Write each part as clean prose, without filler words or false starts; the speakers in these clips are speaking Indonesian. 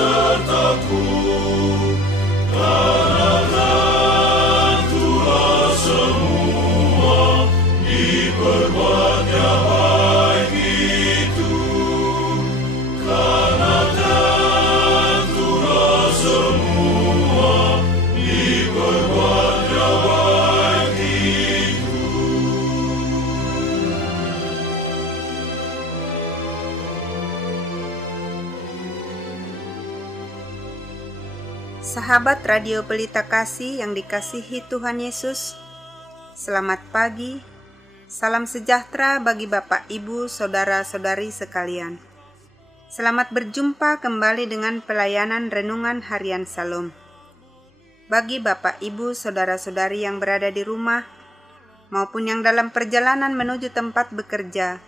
sertaku, karena Tuhan semua diperbuatnya baik itu, karena Tuhan semua diperbuatnya baik itu. Sahabat Radio Pelita Kasih yang dikasihi Tuhan Yesus, selamat pagi, salam sejahtera bagi Bapak, Ibu, Saudara-saudari sekalian. Selamat berjumpa kembali dengan pelayanan Renungan Harian Salom. Bagi Bapak, Ibu, Saudara-saudari yang berada di rumah, maupun yang dalam perjalanan menuju tempat bekerja,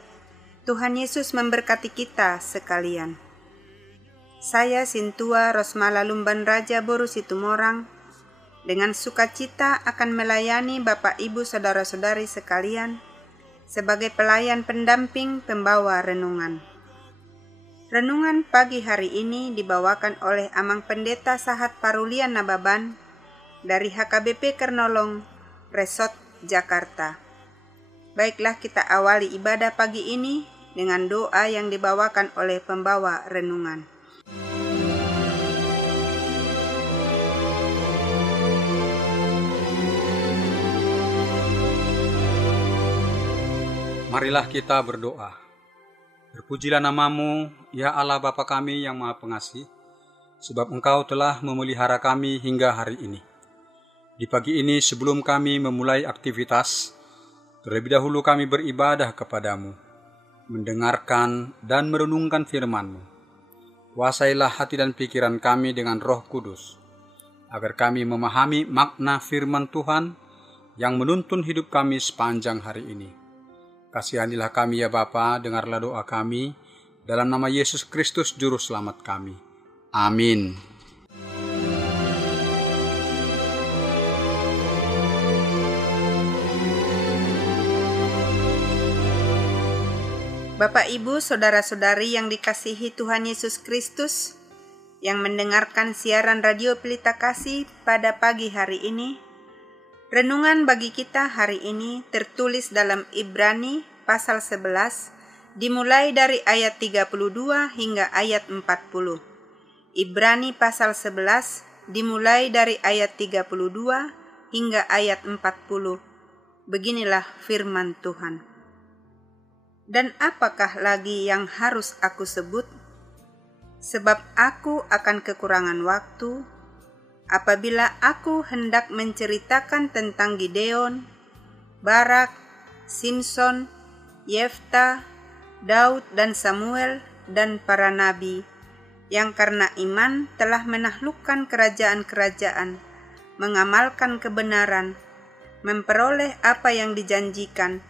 Tuhan Yesus memberkati kita sekalian. Saya Sintua Rosmala Lumban Raja Boru Situmorang dengan sukacita akan melayani Bapak Ibu Saudara-saudari sekalian sebagai pelayan pendamping pembawa renungan. Renungan pagi hari ini dibawakan oleh Amang Pendeta Sahat Parulian Nababan dari HKBP Kernolong, Resort Jakarta. Baiklah, kita awali ibadah pagi ini dengan doa yang dibawakan oleh pembawa renungan. Marilah kita berdoa. Berpujilah namamu, ya Allah Bapa kami yang Maha Pengasih, sebab Engkau telah memelihara kami hingga hari ini. Di pagi ini sebelum kami memulai aktivitas, terlebih dahulu kami beribadah kepadamu, mendengarkan dan merenungkan firman-Mu. Kuasailah hati dan pikiran kami dengan Roh Kudus, agar kami memahami makna firman Tuhan yang menuntun hidup kami sepanjang hari ini. Kasihanilah kami ya Bapa, dengarlah doa kami, dalam nama Yesus Kristus Juru Selamat kami. Amin. Bapak, Ibu, Saudara-saudari yang dikasihi Tuhan Yesus Kristus, yang mendengarkan siaran Radio Pelita Kasih pada pagi hari ini, renungan bagi kita hari ini tertulis dalam Ibrani pasal 11, dimulai dari ayat 32 hingga ayat 40. Ibrani pasal 11, dimulai dari ayat 32 hingga ayat 40. Beginilah firman Tuhan. Dan apakah lagi yang harus aku sebut? Sebab aku akan kekurangan waktu, apabila aku hendak menceritakan tentang Gideon, Barak, Simson, Yefta, Daud dan Samuel dan para nabi, yang karena iman telah menaklukkan kerajaan-kerajaan, mengamalkan kebenaran, memperoleh apa yang dijanjikan,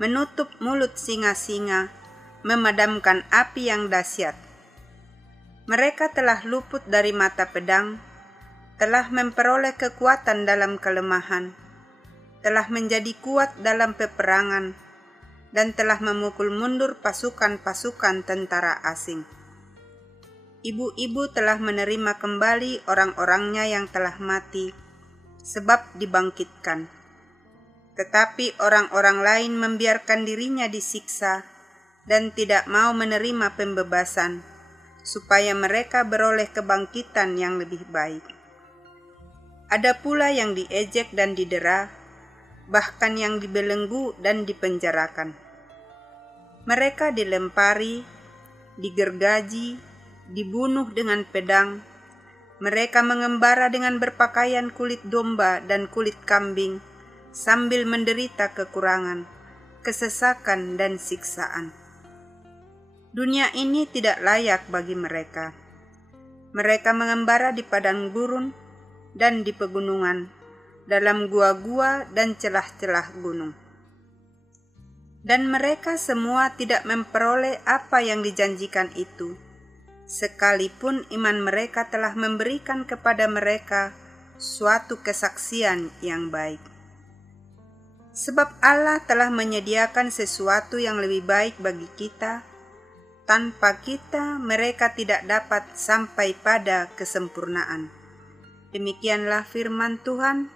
menutup mulut singa-singa, memadamkan api yang dahsyat. Mereka telah luput dari mata pedang, telah memperoleh kekuatan dalam kelemahan, telah menjadi kuat dalam peperangan, dan telah memukul mundur pasukan-pasukan tentara asing. Ibu-ibu telah menerima kembali orang-orangnya yang telah mati, sebab dibangkitkan. Tetapi orang-orang lain membiarkan dirinya disiksa, dan tidak mau menerima pembebasan, supaya mereka beroleh kebangkitan yang lebih baik. Ada pula yang diejek dan didera, bahkan yang dibelenggu dan dipenjarakan. Mereka dilempari, digergaji, dibunuh dengan pedang. Mereka mengembara dengan berpakaian kulit domba dan kulit kambing, sambil menderita kekurangan, kesesakan dan siksaan. Dunia ini tidak layak bagi mereka. Mereka mengembara di padang gurun dan di pegunungan, dalam gua-gua dan celah-celah gunung. Dan mereka semua tidak memperoleh apa yang dijanjikan itu, sekalipun iman mereka telah memberikan kepada mereka suatu kesaksian yang baik. Sebab Allah telah menyediakan sesuatu yang lebih baik bagi kita, tanpa kita mereka tidak dapat sampai pada kesempurnaan. Demikianlah firman Tuhan,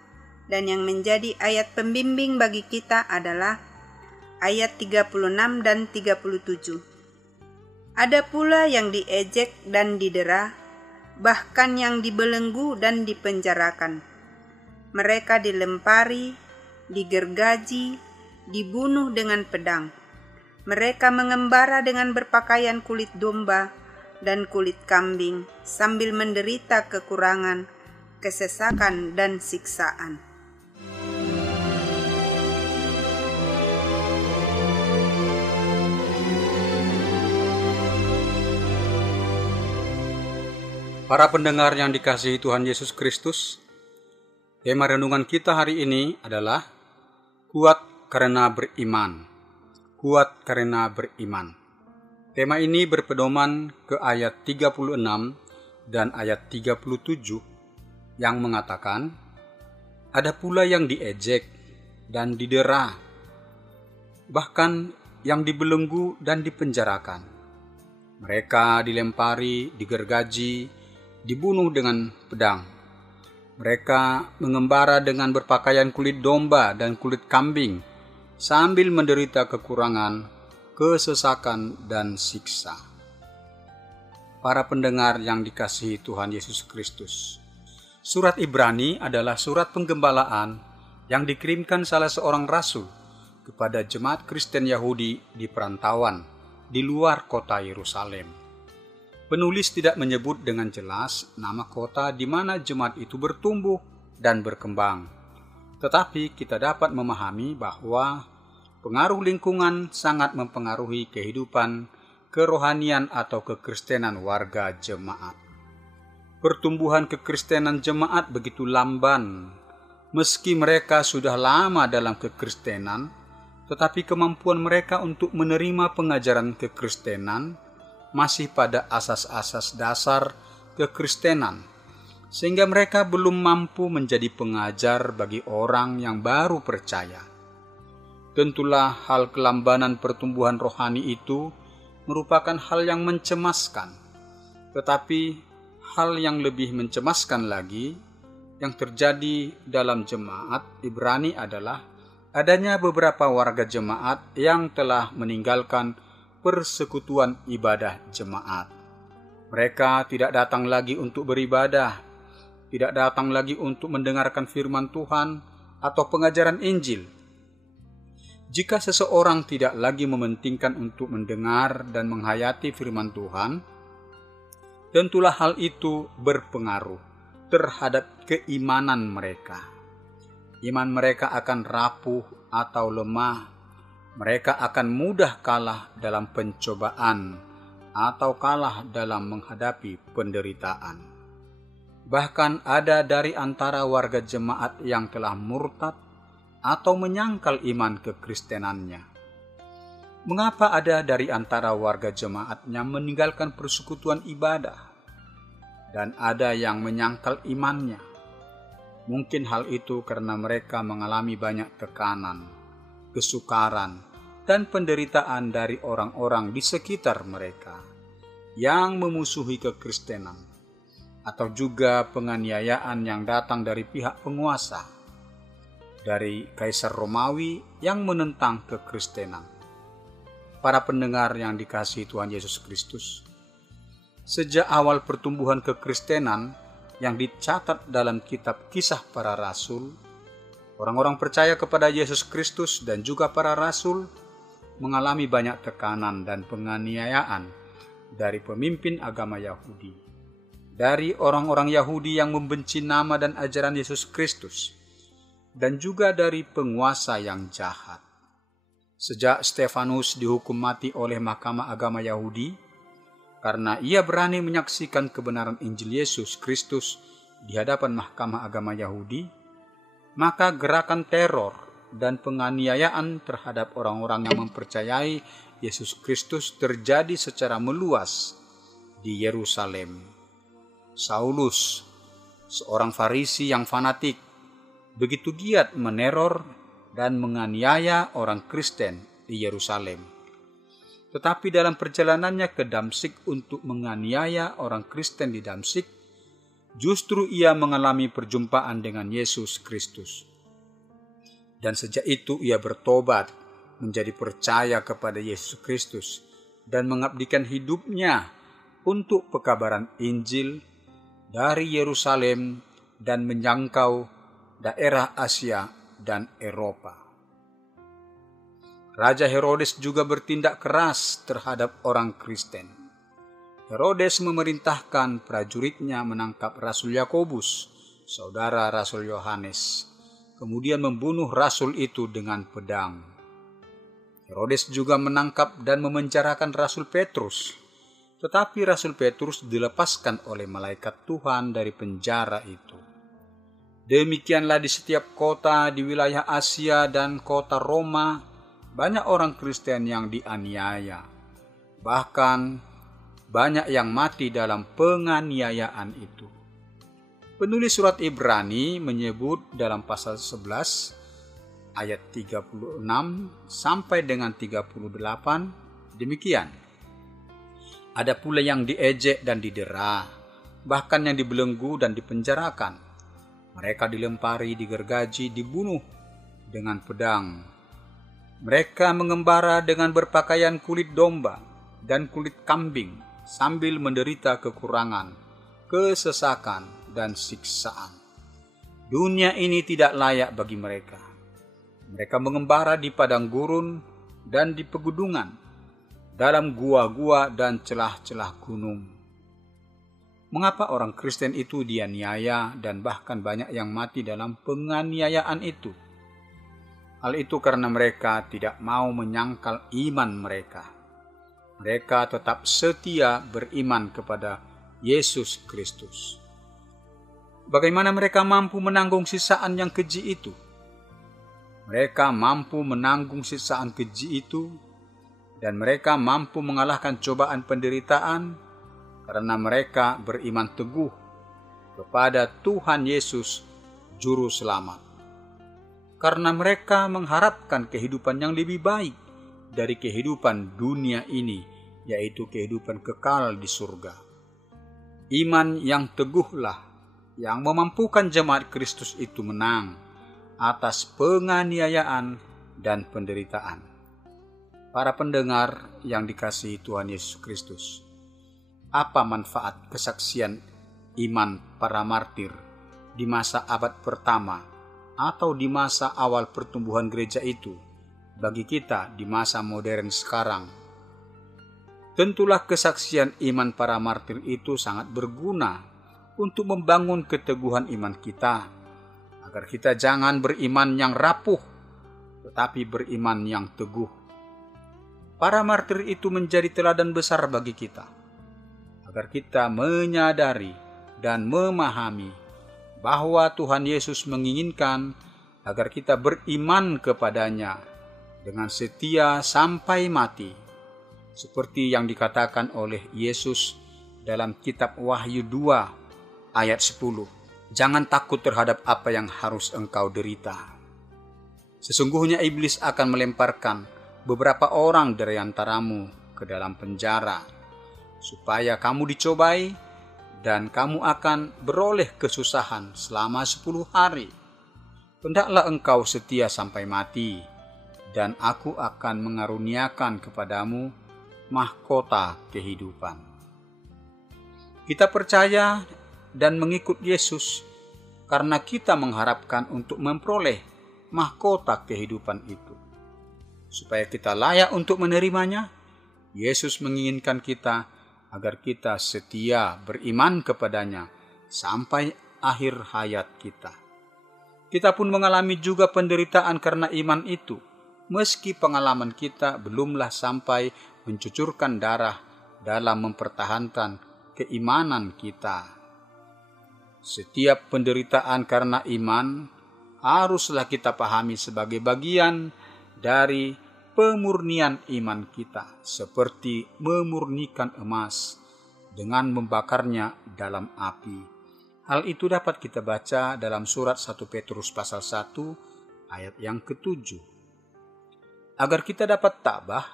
dan yang menjadi ayat pembimbing bagi kita adalah ayat 36 dan 37. Ada pula yang diejek dan didera, bahkan yang dibelenggu dan dipenjarakan. Mereka dilempari, digergaji, dibunuh dengan pedang. Mereka mengembara dengan berpakaian kulit domba dan kulit kambing, sambil menderita kekurangan, kesesakan, dan siksaan. Para pendengar yang dikasihi Tuhan Yesus Kristus, tema renungan kita hari ini adalah kuat karena beriman. Kuat karena beriman. Tema ini berpedoman ke ayat 36 dan ayat 37 yang mengatakan, ada pula yang diejek dan didera, bahkan yang dibelenggu dan dipenjarakan. Mereka dilempari, digergaji, dibunuh dengan pedang. Mereka mengembara dengan berpakaian kulit domba dan kulit kambing, sambil menderita kekurangan, kesesakan, dan siksa. Para pendengar yang dikasihi Tuhan Yesus Kristus, surat Ibrani adalah surat penggembalaan yang dikirimkan salah seorang rasul kepada jemaat Kristen Yahudi di perantauan di luar kota Yerusalem. Penulis tidak menyebut dengan jelas nama kota di mana jemaat itu bertumbuh dan berkembang. Tetapi kita dapat memahami bahwa pengaruh lingkungan sangat mempengaruhi kehidupan kerohanian atau kekristenan warga jemaat. Pertumbuhan kekristenan jemaat begitu lamban. Meski mereka sudah lama dalam kekristenan, tetapi kemampuan mereka untuk menerima pengajaran kekristenan masih pada asas-asas dasar kekristenan, sehingga mereka belum mampu menjadi pengajar bagi orang yang baru percaya. Tentulah hal kelambanan pertumbuhan rohani itu merupakan hal yang mencemaskan. Tetapi hal yang lebih mencemaskan lagi yang terjadi dalam jemaat Ibrani adalah adanya beberapa warga jemaat yang telah meninggalkan persekutuan ibadah jemaat. Mereka tidak datang lagi untuk beribadah, tidak datang lagi untuk mendengarkan firman Tuhan atau pengajaran Injil. Jika seseorang tidak lagi mementingkan untuk mendengar dan menghayati firman Tuhan, tentulah hal itu berpengaruh terhadap keimanan mereka. Iman mereka akan rapuh atau lemah. Mereka akan mudah kalah dalam pencobaan atau kalah dalam menghadapi penderitaan. Bahkan ada dari antara warga jemaat yang telah murtad atau menyangkal iman kekristenannya. Mengapa ada dari antara warga jemaatnya meninggalkan persekutuan ibadah dan ada yang menyangkal imannya? Mungkin hal itu karena mereka mengalami banyak tekanan, kesukaran, dan penderitaan dari orang-orang di sekitar mereka yang memusuhi kekristenan, atau juga penganiayaan yang datang dari pihak penguasa, dari Kaisar Romawi yang menentang kekristenan. Para pendengar yang dikasihi Tuhan Yesus Kristus, sejak awal pertumbuhan kekristenan yang dicatat dalam kitab Kisah Para Rasul, orang-orang percaya kepada Yesus Kristus dan juga para rasul mengalami banyak tekanan dan penganiayaan dari pemimpin agama Yahudi, dari orang-orang Yahudi yang membenci nama dan ajaran Yesus Kristus, dan juga dari penguasa yang jahat. Sejak Stefanus dihukum mati oleh Mahkamah Agama Yahudi, karena ia berani menyaksikan kebenaran Injil Yesus Kristus di hadapan Mahkamah Agama Yahudi, maka gerakan teror dan penganiayaan terhadap orang-orang yang mempercayai Yesus Kristus terjadi secara meluas di Yerusalem. Saulus, seorang Farisi yang fanatik, begitu giat meneror dan menganiaya orang Kristen di Yerusalem. Tetapi dalam perjalanannya ke Damsyik untuk menganiaya orang Kristen di Damsyik, justru ia mengalami perjumpaan dengan Yesus Kristus. Dan sejak itu ia bertobat, menjadi percaya kepada Yesus Kristus, dan mengabdikan hidupnya untuk pekabaran Injil dari Yerusalem dan menjangkau daerah Asia dan Eropa. Raja Herodes juga bertindak keras terhadap orang Kristen. Herodes memerintahkan prajuritnya menangkap Rasul Yakobus, saudara Rasul Yohanes, kemudian membunuh rasul itu dengan pedang. Herodes juga menangkap dan memenjarakan Rasul Petrus, tetapi Rasul Petrus dilepaskan oleh malaikat Tuhan dari penjara itu. Demikianlah di setiap kota di wilayah Asia dan kota Roma, banyak orang Kristen yang dianiaya. Bahkan banyak yang mati dalam penganiayaan itu. Penulis surat Ibrani menyebut dalam pasal 11 ayat 36 sampai dengan 38 demikian. Ada pula yang diejek dan didera, bahkan yang dibelenggu dan dipenjarakan. Mereka dilempari, digergaji, dibunuh dengan pedang. Mereka mengembara dengan berpakaian kulit domba dan kulit kambing sambil menderita kekurangan, kesesakan, dan siksaan. Dunia ini tidak layak bagi mereka. Mereka mengembara di padang gurun dan di pegunungan, dalam gua-gua dan celah-celah gunung. Mengapa orang Kristen itu dianiaya dan bahkan banyak yang mati dalam penganiayaan itu? Hal itu karena mereka tidak mau menyangkal iman mereka. Mereka tetap setia beriman kepada Yesus Kristus. Bagaimana mereka mampu menanggung siksaan yang keji itu? Mereka mampu menanggung siksaan keji itu, dan mereka mampu mengalahkan cobaan penderitaan karena mereka beriman teguh kepada Tuhan Yesus, Juru Selamat. Karena mereka mengharapkan kehidupan yang lebih baik dari kehidupan dunia ini, yaitu kehidupan kekal di surga. Iman yang teguhlah yang memampukan jemaat Kristus itu menang atas penganiayaan dan penderitaan. Para pendengar yang dikasihi Tuhan Yesus Kristus, apa manfaat kesaksian iman para martir di masa abad pertama atau di masa awal pertumbuhan gereja itu bagi kita di masa modern sekarang? Tentulah kesaksian iman para martir itu sangat berguna untuk membangun keteguhan iman kita, agar kita jangan beriman yang rapuh, tetapi beriman yang teguh. Para martir itu menjadi teladan besar bagi kita, agar kita menyadari dan memahami bahwa Tuhan Yesus menginginkan agar kita beriman kepadanya dengan setia sampai mati, seperti yang dikatakan oleh Yesus dalam kitab Wahyu 2 ayat 10. Jangan takut terhadap apa yang harus engkau derita. Sesungguhnya iblis akan melemparkan beberapa orang dari antaramu ke dalam penjara, supaya kamu dicobai, dan kamu akan beroleh kesusahan selama 10 hari. Hendaklah engkau setia sampai mati, dan aku akan mengaruniakan kepadamu mahkota kehidupan. Kita percaya dan mengikut Yesus karena kita mengharapkan untuk memperoleh mahkota kehidupan itu. Supaya kita layak untuk menerimanya, Yesus menginginkan kita agar kita setia beriman kepadanya sampai akhir hayat kita. Kita pun mengalami juga penderitaan karena iman itu, meski pengalaman kita belumlah sampai mencucurkan darah dalam mempertahankan keimanan kita. Setiap penderitaan karena iman haruslah kita pahami sebagai bagian dari pemurnian iman kita, seperti memurnikan emas dengan membakarnya dalam api. Hal itu dapat kita baca dalam surat 1 Petrus pasal 1 ayat yang ke-7. Agar kita dapat tabah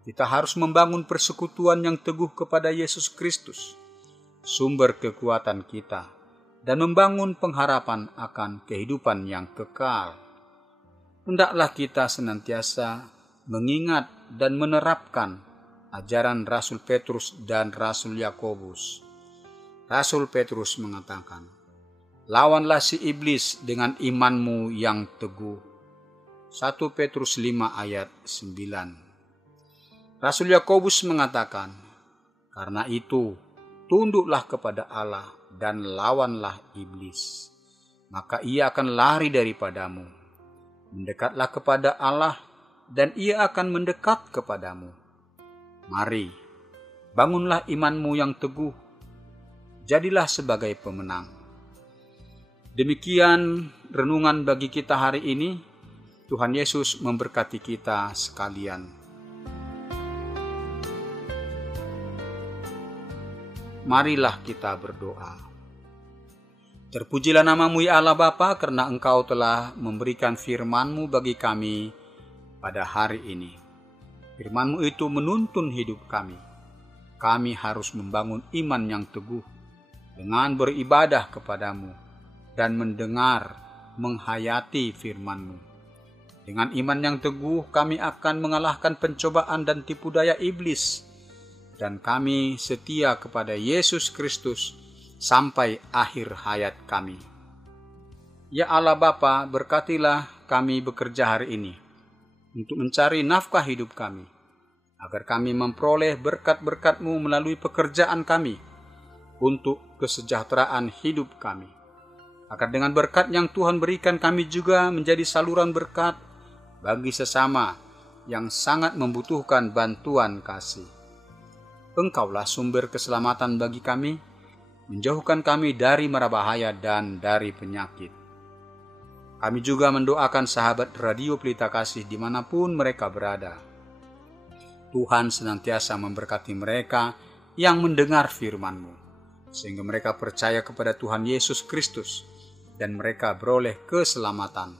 Kita harus membangun persekutuan yang teguh kepada Yesus Kristus, sumber kekuatan kita, dan membangun pengharapan akan kehidupan yang kekal. Hendaklah kita senantiasa mengingat dan menerapkan ajaran Rasul Petrus dan Rasul Yakobus. Rasul Petrus mengatakan, "Lawanlah si iblis dengan imanmu yang teguh." 1 Petrus 5 ayat 9. Rasul Yakobus mengatakan, "Karena itu, tunduklah kepada Allah dan lawanlah iblis, maka ia akan lari daripadamu. Mendekatlah kepada Allah dan ia akan mendekat kepadamu. Mari, bangunlah imanmu yang teguh, jadilah sebagai pemenang." Demikian renungan bagi kita hari ini. Tuhan Yesus memberkati kita sekalian. Marilah kita berdoa. Terpujilah namamu ya Allah Bapa, karena Engkau telah memberikan firman-Mu bagi kami pada hari ini. Firman-Mu itu menuntun hidup kami. Kami harus membangun iman yang teguh dengan beribadah kepadamu dan mendengar, menghayati firman-Mu. Dengan iman yang teguh kami akan mengalahkan pencobaan dan tipu daya iblis, dan kami setia kepada Yesus Kristus sampai akhir hayat kami. Ya Allah Bapa, berkatilah kami bekerja hari ini untuk mencari nafkah hidup kami, agar kami memperoleh berkat-berkat-Mu melalui pekerjaan kami untuk kesejahteraan hidup kami. Agar dengan berkat yang Tuhan berikan, kami juga menjadi saluran berkat bagi sesama yang sangat membutuhkan bantuan kasih. Engkaulah sumber keselamatan bagi kami, menjauhkan kami dari mara bahaya dan dari penyakit. Kami juga mendoakan sahabat Radio Pelita Kasih dimanapun mereka berada. Tuhan senantiasa memberkati mereka yang mendengar firman-Mu, sehingga mereka percaya kepada Tuhan Yesus Kristus dan mereka beroleh keselamatan.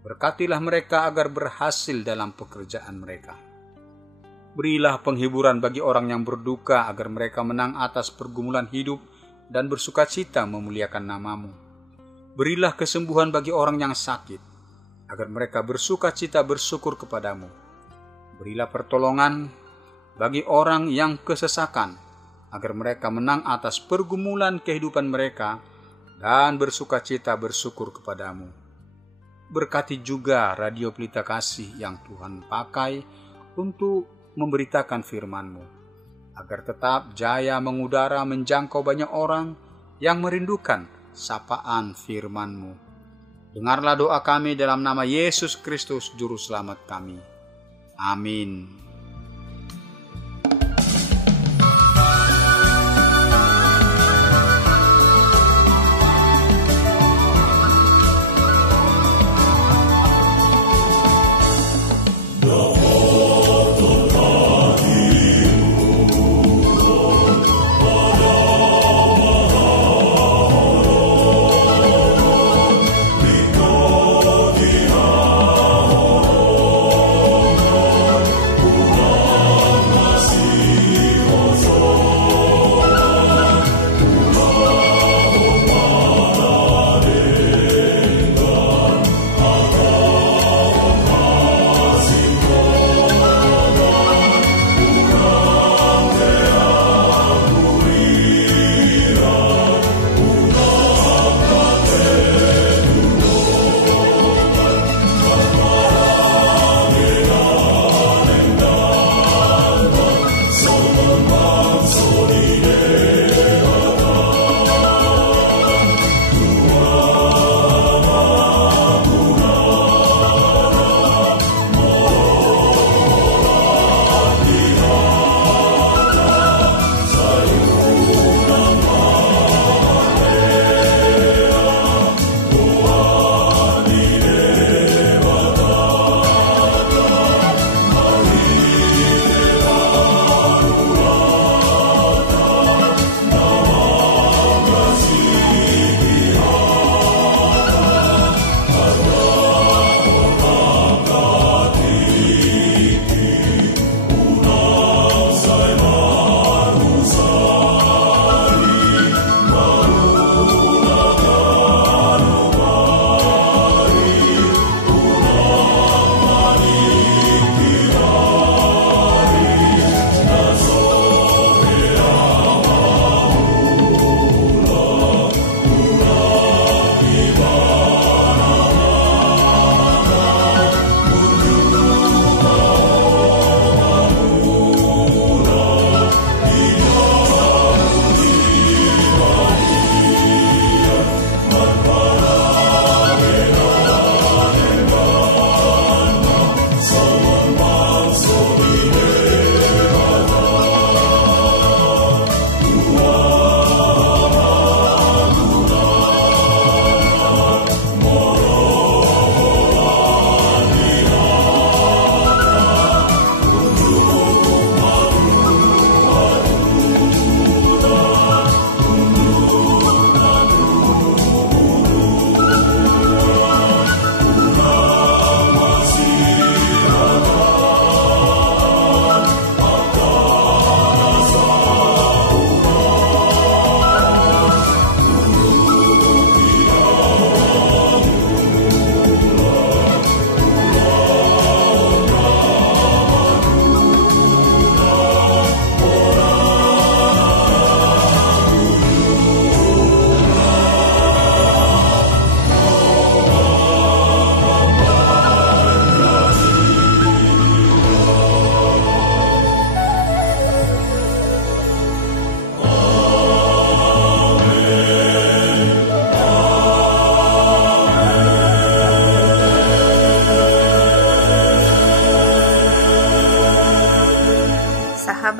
Berkatilah mereka agar berhasil dalam pekerjaan mereka. Berilah penghiburan bagi orang yang berduka agar mereka menang atas pergumulan hidup dan bersukacita memuliakan nama-Mu. Berilah kesembuhan bagi orang yang sakit agar mereka bersukacita bersyukur kepadamu. Berilah pertolongan bagi orang yang kesesakan agar mereka menang atas pergumulan kehidupan mereka dan bersukacita bersyukur kepadamu. Berkati juga Radio Pelita Kasih yang Tuhan pakai untuk memberitakan firman-Mu, agar tetap jaya mengudara menjangkau banyak orang yang merindukan sapaan firman-Mu. Dengarlah doa kami dalam nama Yesus Kristus Juru Selamat kami. Amin.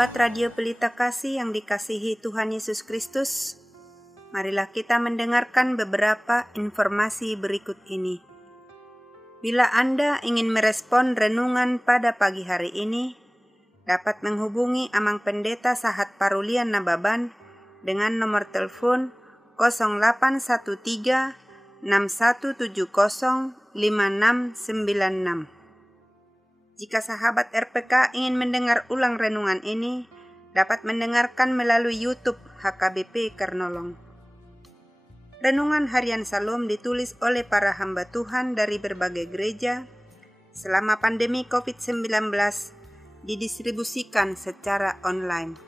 sahabat Radio Pelita Kasih yang dikasihi Tuhan Yesus Kristus, marilah kita mendengarkan beberapa informasi berikut ini. Bila Anda ingin merespon renungan pada pagi hari ini, dapat menghubungi Amang Pendeta Sahat Parulian Nababan dengan nomor telepon 0813 6170 5696. Jika sahabat RPK ingin mendengar ulang renungan ini, dapat mendengarkan melalui YouTube HKBP Kernolong. Renungan Harian Salom ditulis oleh para hamba Tuhan dari berbagai gereja selama pandemi COVID-19 didistribusikan secara online.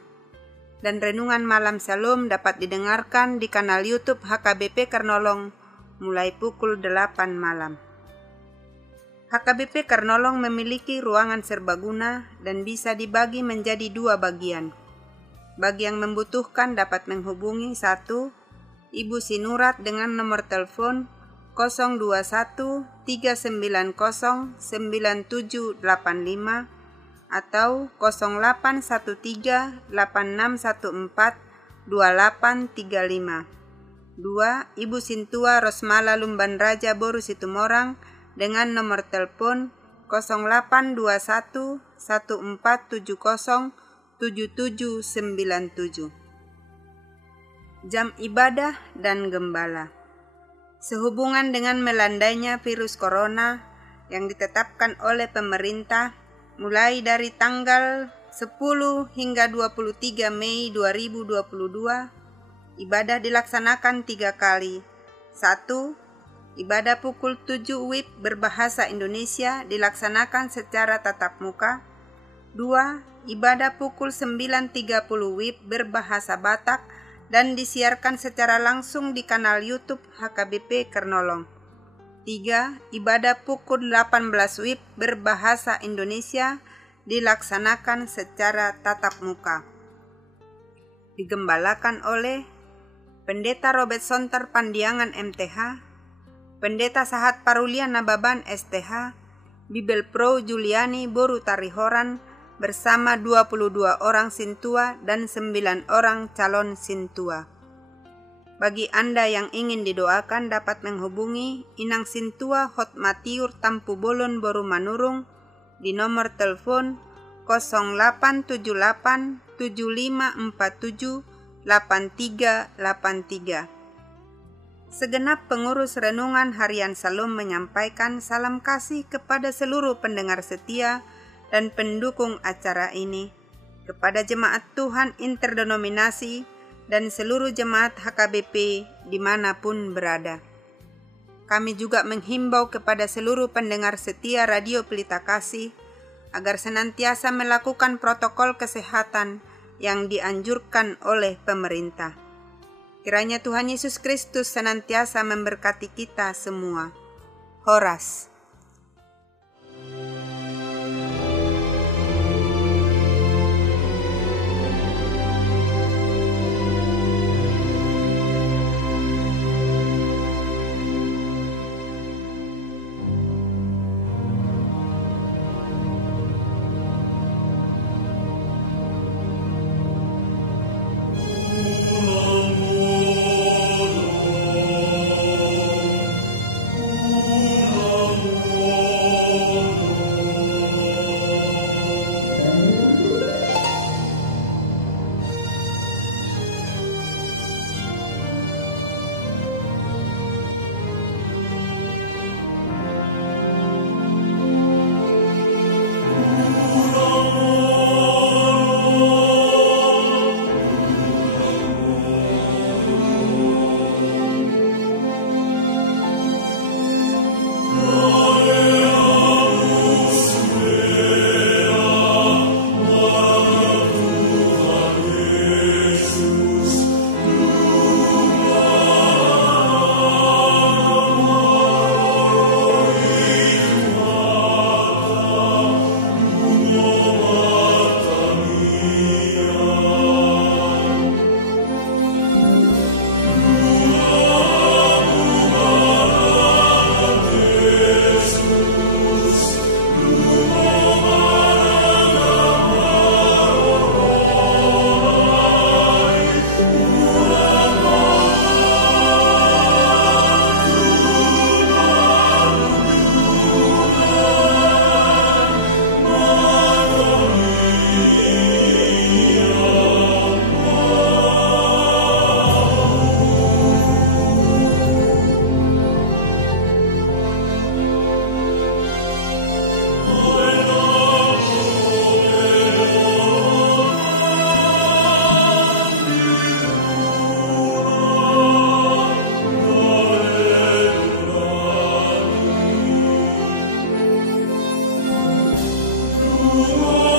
Dan renungan Malam Salom dapat didengarkan di kanal YouTube HKBP Kernolong mulai pukul 8 malam. HKBP Kernolong memiliki ruangan serbaguna dan bisa dibagi menjadi 2 bagian. Bagi yang membutuhkan dapat menghubungi 1. Ibu Sinurat dengan nomor telepon 021 390 9785 atau 0813 8614 2835. 2. Ibu Sintua Rosmala Lumban Raja Boru Situmorang dengan nomor telepon 0821 1470 7797. Jam ibadah dan gembala. Sehubungan dengan melandainya virus corona yang ditetapkan oleh pemerintah mulai dari tanggal 10 hingga 23 Mei 2022, ibadah dilaksanakan 3 kali. 1. Ibadah pukul 7 WIB berbahasa Indonesia dilaksanakan secara tatap muka. 2. Ibadah pukul 9.30 WIB berbahasa Batak dan disiarkan secara langsung di kanal YouTube HKBP Kernolong. 3. Ibadah pukul 18 WIB berbahasa Indonesia dilaksanakan secara tatap muka. Digembalakan oleh Pendeta Robert Sonter Pandiangan MTH, Pendeta Sahat Parulian Nababan STH, Bibel Pro Juliani Boru Tarihoran bersama 22 orang sintua dan 9 orang calon sintua. Bagi Anda yang ingin didoakan dapat menghubungi Inang Sintua Hotmatiur Tampu Bolon Boru Manurung di nomor telepon 0878 7547 8383. Segenap pengurus renungan Harian Salom menyampaikan salam kasih kepada seluruh pendengar setia dan pendukung acara ini, kepada jemaat Tuhan interdenominasi dan seluruh jemaat HKBP dimanapun berada. Kami juga menghimbau kepada seluruh pendengar setia Radio Pelita Kasih agar senantiasa melakukan protokol kesehatan yang dianjurkan oleh pemerintah. Kiranya Tuhan Yesus Kristus senantiasa memberkati kita semua. Horas. semua